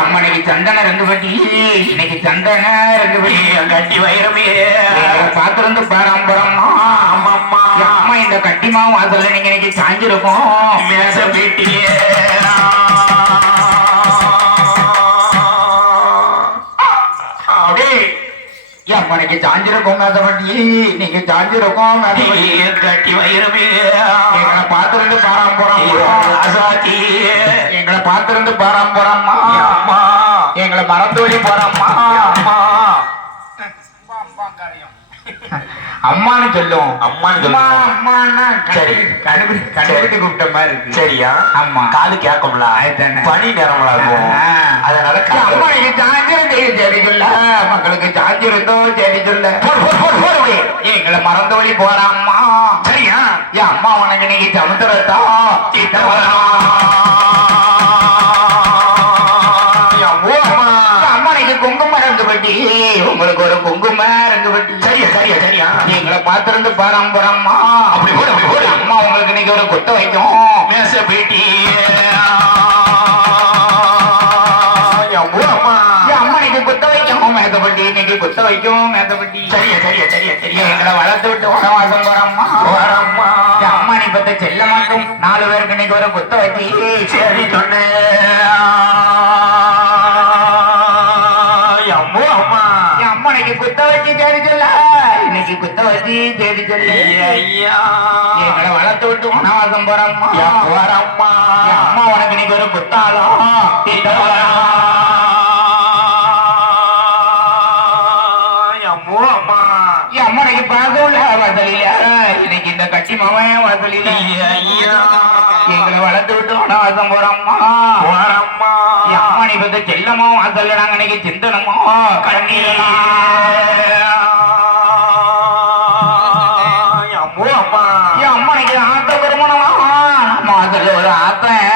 அம்மனைக்கு சந்தன ரெண்டு பட்டி இன்னைக்கு சந்தன ரெண்டு பட்டி கட்டி வைரமே பாத்திருந்து பரம்பரம்மா அம்மா அம்மா இந்த கட்டிமாவும் வாசல்ல நீங்க இன்னைக்கு சாஞ்சிருக்கோம் மேச பேட்டியே அம்மனைக்கு சாஞ்சிருக்கோம் மேதப்பட்டி நீங்க சாஞ்சிருக்கோம் கட்டி வைரமே எங்களை பார்த்திருந்து பாராம்பரம் ஆசாத்தி எங்களை பார்த்திருந்து பாராம்பரம்மா அம்மா எங்களை மறந்தோடி போறம்மா அம்மா அம்மான்னு சொல்லும் அம்மான்னு அம்மான்னா சரி கண்டுபிடி கூப்பிட்ட மாதிரி இருக்கு சரியா ஆமா காது கேட்கும்ல பனி நேரம்ல இருக்கும் அதனால அம்மாக்கு சாஞ்சிரும் சரி சொல்ல மக்களுக்கு சாஞ்சிருந்தோ சரி சொல்ல எங்களை மறந்து வழி போறாம்மா சரியா என் அம்மா உனக்கு இன்னைக்கு சமுத்திரத்தா அம்மானைக்கு குங்குமம் ரெண்டு பட்டி உங்களுக்கு ஒரு குங்குமம் ரெண்டு பட்டி சரியா சரியா சரியா எங்களை பார்த்திருந்து பாரம்பரம்மா அப்படி போடு அம்மா உங்களுக்கு இன்னைக்கு ஒரு குத்த வைக்கும் மேச பேட்டி அம்மானைக்கு குத்த வைக்கும் மேதப்பட்டி இன்னைக்கு குத்த வைக்கும் மேதப்பட்டி சரியா சரியா சரியா சரியா எங்களை வளர்த்து விட்டு வனவாசம் போறம்மா போறம்மா அம்மானை பத்த செல்ல மாட்டோம் 4 பேருக்கு இன்னைக்கு ஒரு குத்த வச்சு சரி சொன்னேன் அம்மனைக்கு குத்த வச்சு சரி சொல்ல இன்னைக்கு குத்த வச்சு சரி சொல்லு எங்களை வளர்த்து விட்டு வனவாசம் போறம்மா போறம்மா அம்மா உனக்கு இன்னைக்கு ஒரு குத்தாலும் அம்மனைக்கு பாசம் வசலில இன்னைக்கு இந்த கட்சி மாவன் வசலில எங்களை வளர்த்து விட்டு வனவாசம் போறம்மா போறம்மா அம்மனை பத்தி செல்லமோ வாசல்ல நாங்க இன்னைக்கு சிந்தனமோ கண்ணீர்